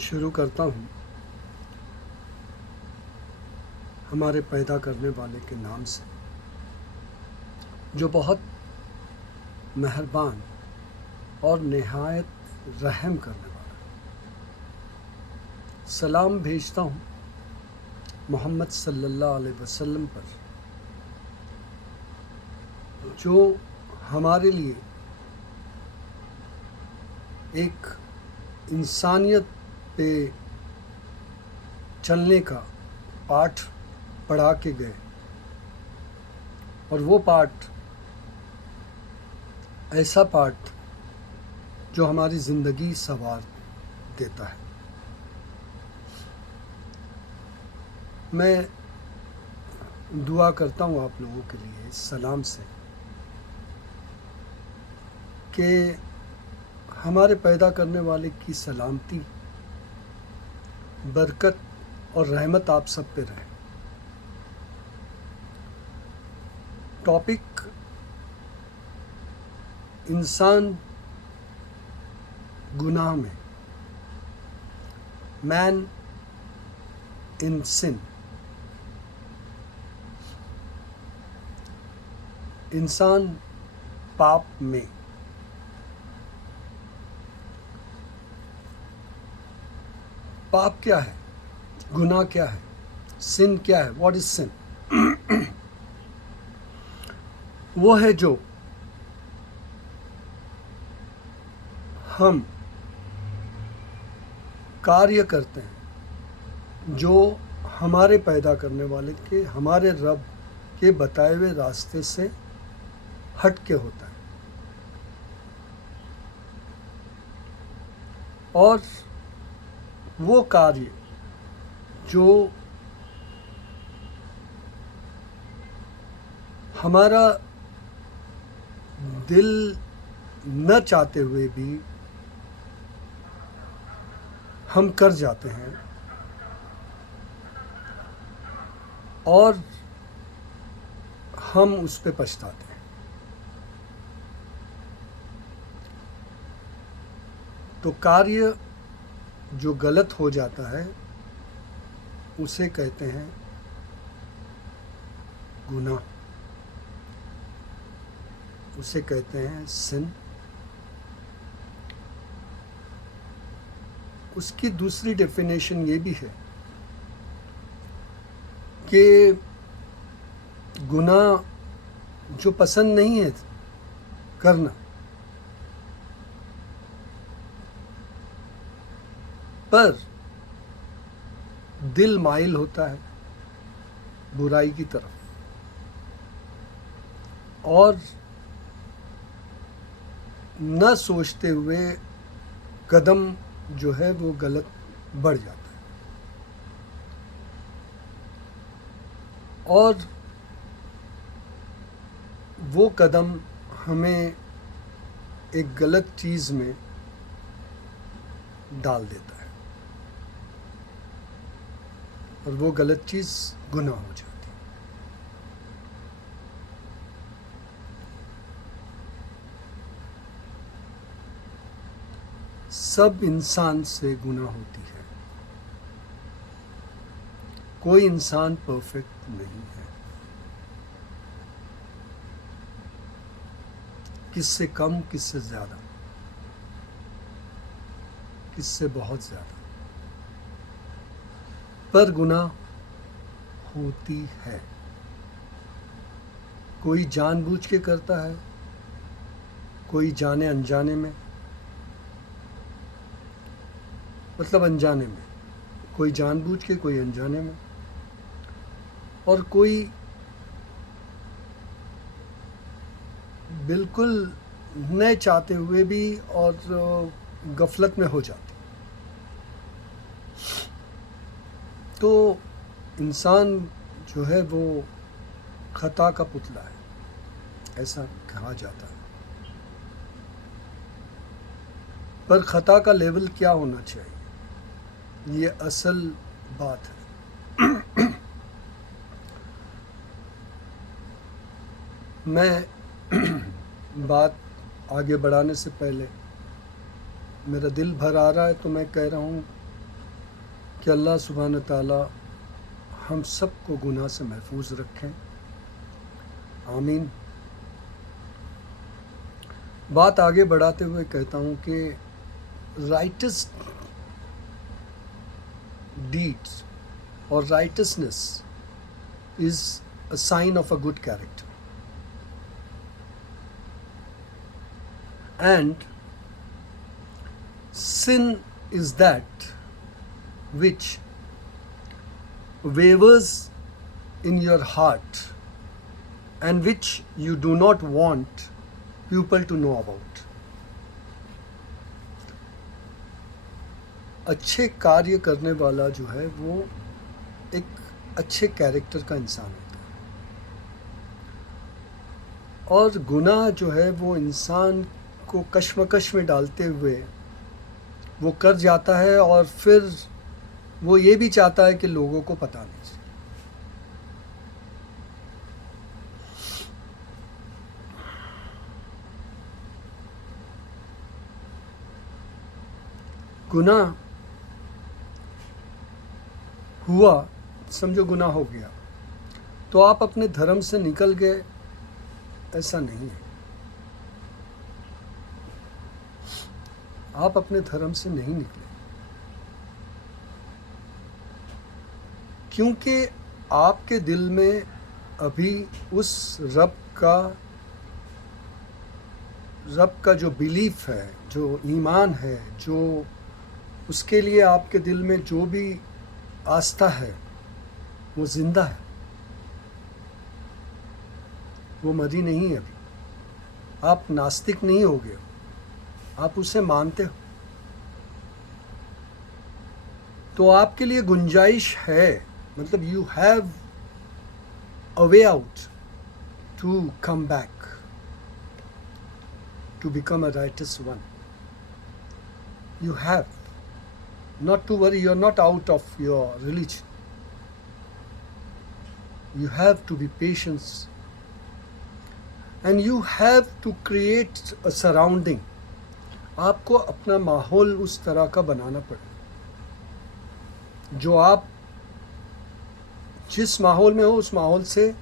شروع کرتا ہوں ہمارے پیدا کرنے والے کے نام سے، جو بہت مہربان اور نہایت رحم کرنے والا ہے۔ سلام بھیجتا ہوں محمد صلی اللہ علیہ وسلم پر، جو ہمارے لیے ایک انسانیت پہ چلنے کا پاٹھ پڑھا کے گئے، اور وہ پاٹھ ایسا پاٹھ جو ہماری زندگی سنوار دیتا ہے۔ میں دعا کرتا ہوں آپ لوگوں کے لیے اس سلام سے کہ ہمارے پیدا کرنے والے کی سلامتی، برکت اور رحمت آپ سب پہ رہے۔ ٹاپک انسان گناہ میں، مین ان سن، انسان پاپ میں۔ پاپ کیا ہے؟ گناہ کیا ہے؟ سن کیا ہے؟ واٹ از سن؟ وہ ہے جو ہم کاریہ کرتے ہیں جو ہمارے پیدا کرنے والے کے، ہمارے رب کے بتائے ہوئے راستے سے ہٹ کے ہوتا ہے، اور وہ کاریہ جو ہمارا دل نہ چاہتے ہوئے بھی ہم کر جاتے ہیں، اور ہم اس پہ پچھتاتے ہیں۔ تو کاریہ جو غلط ہو جاتا ہے اسے کہتے ہیں گناہ، اسے کہتے ہیں سن۔ اس کی دوسری ڈیفینیشن یہ بھی ہے کہ گناہ جو پسند نہیں ہے کرنا، پر دل مائل ہوتا ہے برائی کی طرف، اور نہ سوچتے ہوئے قدم جو ہے وہ غلط بڑھ جاتا ہے، اور وہ قدم ہمیں ایک غلط چیز میں ڈال دیتا ہے، اور وہ غلط چیز گناہ ہو جاتی ہے۔ سب انسان سے گناہ ہوتی ہے، کوئی انسان پرفیکٹ نہیں ہے، کس سے کم، کس سے زیادہ، کس سے بہت زیادہ، پر گناہ ہوتی ہے۔ کوئی جان بوجھ کے کرتا ہے، کوئی جانے انجانے میں، مطلب انجانے میں، کوئی جان بوجھ کے، کوئی انجانے میں، اور کوئی بالکل نہ چاہتے ہوئے بھی اور غفلت میں ہو جاتی۔ تو انسان جو ہے وہ خطا کا پتلا ہے، ایسا کہا جاتا ہے۔ پر خطا کا لیول کیا ہونا چاہیے، یہ اصل بات ہے۔ میں بات آگے بڑھانے سے پہلے، میرا دل بھر آ رہا ہے تو میں کہہ رہا ہوں کہ اللہ سبحانہ تعالی ہم سب کو گناہ سے محفوظ رکھیں. آمین. بات آگے بڑھاتے ہوئے کہتا ہوں کہ رائٹس ڈیڈس اور righteousness is a sign of a good character. And sin is that which wavers in your heart and which you do not want people to know about. اچھے کاریہ کرنے والا جو ہے وہ ایک اچھے کیریکٹر کا انسان ہوتا ہے، اور گناہ جو ہے وہ انسان کو کشمکش میں ڈالتے ہوئے وہ کر جاتا ہے، اور پھر وہ یہ بھی چاہتا ہے کہ لوگوں کو پتہ نہیں چلے. گناہ ہوا، سمجھو گناہ ہو گیا تو آپ اپنے دھرم سے نکل گئے، ایسا نہیں ہے. آپ اپنے دھرم سے نہیں نکلے، کیونکہ آپ کے دل میں ابھی اس رب کا جو بیلیف ہے، جو ایمان ہے، جو اس کے لیے آپ کے دل میں جو بھی آستھا ہے وہ زندہ ہے، وہ مری نہیں ہے. ابھی آپ ناستک نہیں ہو گئے، آپ اسے مانتے ہو. تو آپ کے لیے گنجائش ہے، مطلب you have a way out to come back to become a righteous one. You have not to worry, you're not out of your religion. You have to be patient, and you have to create a surrounding. آپ کو اپنا ماحول اس طرح کا بنانا پڑے جو آپ جس ماحول میں ہو اس ماحول سے،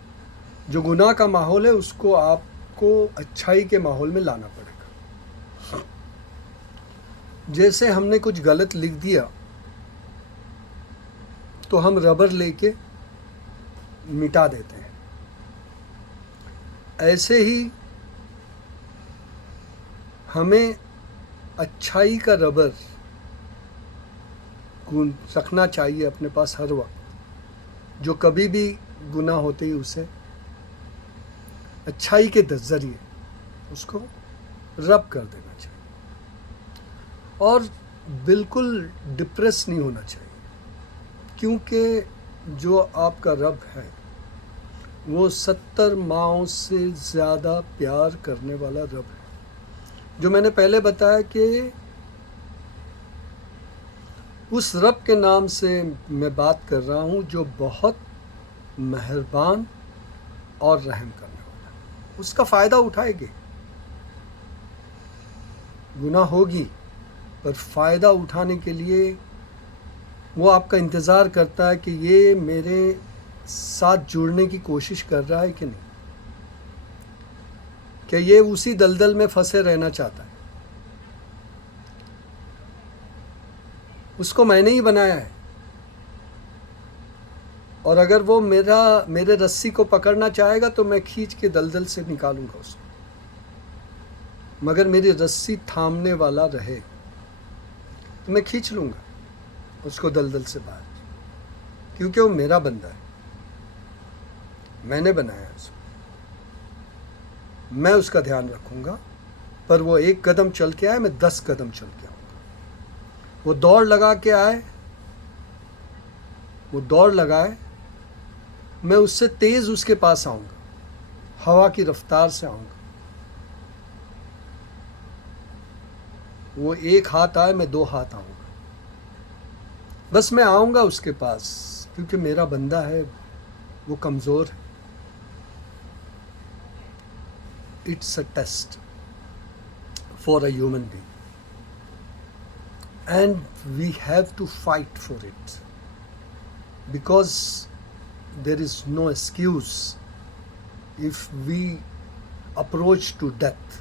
جو گناہ کا ماحول ہے اس کو آپ کو اچھائی کے ماحول میں لانا پڑے گا. جیسے ہم نے کچھ غلط لکھ دیا تو ہم ربر لے کے مٹا دیتے ہیں، ایسے ہی ہمیں اچھائی کا ربر رکھنا چاہیے اپنے پاس ہر وقت، جو کبھی بھی گناہ ہوتے ہی اسے اچھائی کے ذریعے اس کو رب کر دینا چاہیے، اور بالکل ڈپریس نہیں ہونا چاہیے، کیونکہ جو آپ کا رب ہے وہ 70 ماؤں سے زیادہ پیار کرنے والا رب ہے. جو میں نے پہلے بتایا کہ اس رب کے نام سے میں بات کر رہا ہوں جو بہت مہربان اور رحم کرنے والا ہے. اس کا فائدہ اٹھائے گے، گناہ ہوگی پر فائدہ اٹھانے کے لیے وہ آپ کا انتظار کرتا ہے کہ یہ میرے ساتھ جڑنے کی کوشش کر رہا ہے کہ نہیں، کہ یہ اسی دلدل میں پھنسے رہنا چاہتا ہے. اس کو میں نے ہی بنایا ہے، اور اگر وہ میرے رسی کو پکڑنا چاہے گا تو میں کھینچ کے دلدل سے نکالوں گا اس کو، مگر میری رسی تھامنے والا رہے تو میں کھینچ لوں گا اس کو دلدل سے باہر، کیونکہ وہ میرا بندہ ہے، میں نے بنایا اس کو. میں اس کا دھیان رکھوں گا، پر وہ 1 قدم چل کے آئے، میں 10 قدم چل کے آؤں گا. وہ دوڑ لگا کے آئے، وہ دوڑ لگائے، میں اس سے تیز اس کے پاس آؤں گا، ہوا کی رفتار سے آؤں گا. وہ 1 ہاتھ آئے، میں 2 ہاتھ آؤں گا، بس میں آؤں گا اس کے پاس، کیونکہ میرا بندہ ہے، وہ کمزور ہے. It's a test for a human being, and we have to fight for it. because there is no excuse if we approach to death.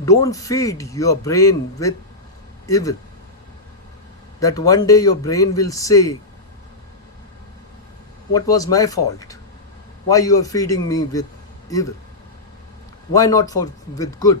Don't feed your brain with evil, that one day your brain will say, what was my fault? Why you are feeding me with evil? Why not with good?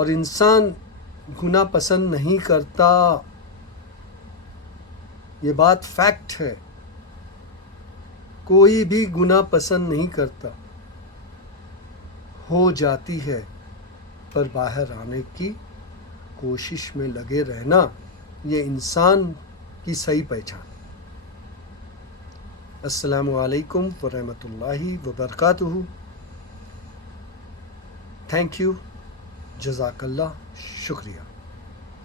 اور انسان گناہ پسند نہیں کرتا، یہ بات fact ہے، کوئی بھی گناہ پسند نہیں کرتا، ہو جاتی ہے، پر باہر آنے کی کوشش میں لگے رہنا یہ انسان کی صحیح پہچان۔ السلام علیکم ورحمۃ اللہ وبرکاتہ۔ تھینک یو، جزاک اللہ، شکریہ۔